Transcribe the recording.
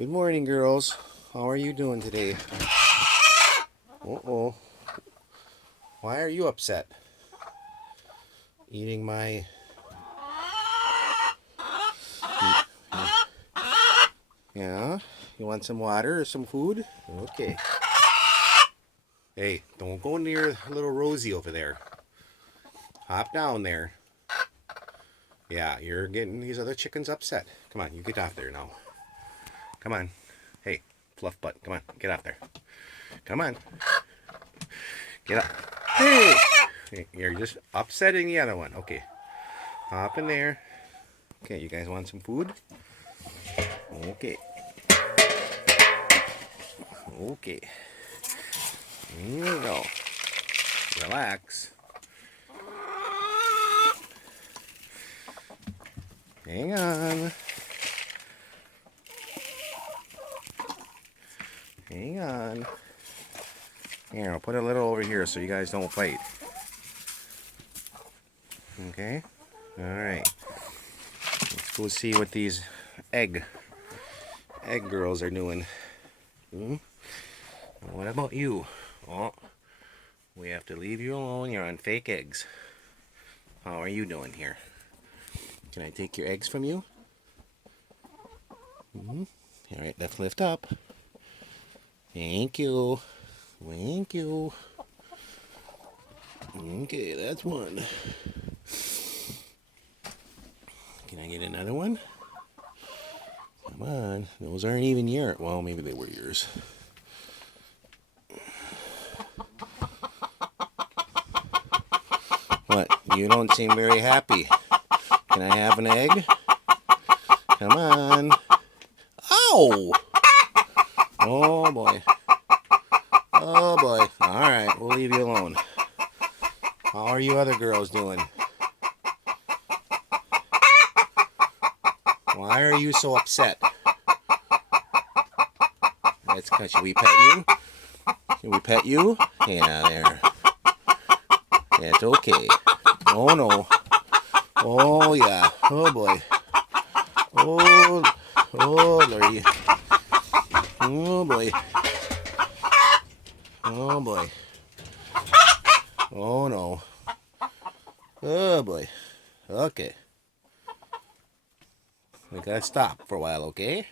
Good morning, girls. How are you doing today? Uh-oh. Why are you upset? Eating my... Yeah? You want some water or some food? Okay. Hey, don't go near little Rosie over there. Hop down there. Yeah, you're getting these other chickens upset. Come on, you get off there now. Come on. Hey, fluff butt. Come on, get off there. Come on. Get up. Hey! You're just upsetting the other one. Okay. Hop in there. Okay, you guys want some food? Okay. Okay. Here we go. Relax. Hang on. Hang on. Here, I'll put a little over here so you guys don't fight. Okay? Alright. Let's go see what these egg girls are doing. What about you? Oh, we have to leave you alone. You're on fake eggs. How are you doing here? Can I take your eggs from you? Alright, let's lift up. Thank you. Thank you. Okay, that's one. Can I get another one? Come on. Those aren't even yours. Well, maybe they were yours. What? You don't seem very happy. Can I have an egg? Come on. Ow! Oh, boy. Oh, boy. All right, we'll leave you alone. How are you other girls doing? Why are you so upset? That's because should we pet you? Should we pet you? Yeah, there. It's okay. Oh, no. Oh, yeah. Oh, boy. Oh, Lordy. Oh, boy. Oh, boy. Oh, no. Oh, boy. Okay. We gotta stop for a while, okay?